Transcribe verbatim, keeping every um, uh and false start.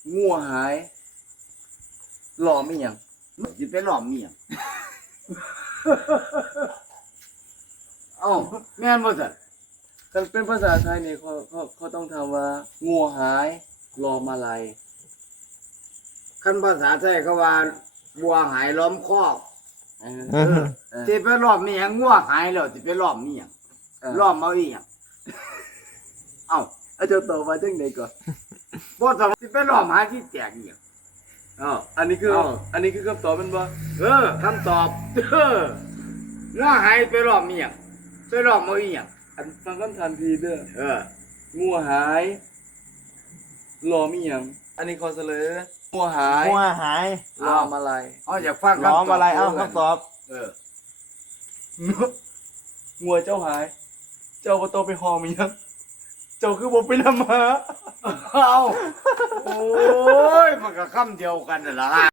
งัวหายหล่อไม่หยังสิไปหลอมเมียงเอ้าแม่นบ่ซั่นถ้าเป็นภาษาไทยนี่เขาเขาเขาต้องทำว่างัวหายรอมาลัยคันภาษาไทยเขาว่าบัวหายล้อมคอกเออเออเออสิไปหลอมเมียงงัวหายแล้วสิไปหลอมเมียงเออหลอมเอาอีหยังเอ้าอาจารย์ตอบมาจังไดก่อนบ่ต้องสิไปหลอมหาที่แตกอีหยังเอ้าอันนี้คือเอ้าอันนี้คือคำตอบมันบ่เออคำตอบเอองัวหายไปหลอมเมียงไปหลอมเอาอีหยังอันฟังคำทันทีเด้อเอองัวหายรอมีหยังอันนี้ขอเสนองัวหายหัวหายรอมาลัยเอาอยากฟังล้อมคำตอบอะไรเอ้าคำตอบเอองัวเจ้าหาย เจ้าบ่ต้องไปหอมอีหยังเจ้าคือบ่ไปนำหาเอาโอ้ยมันก็คำเดียวกันนั่นล่ะ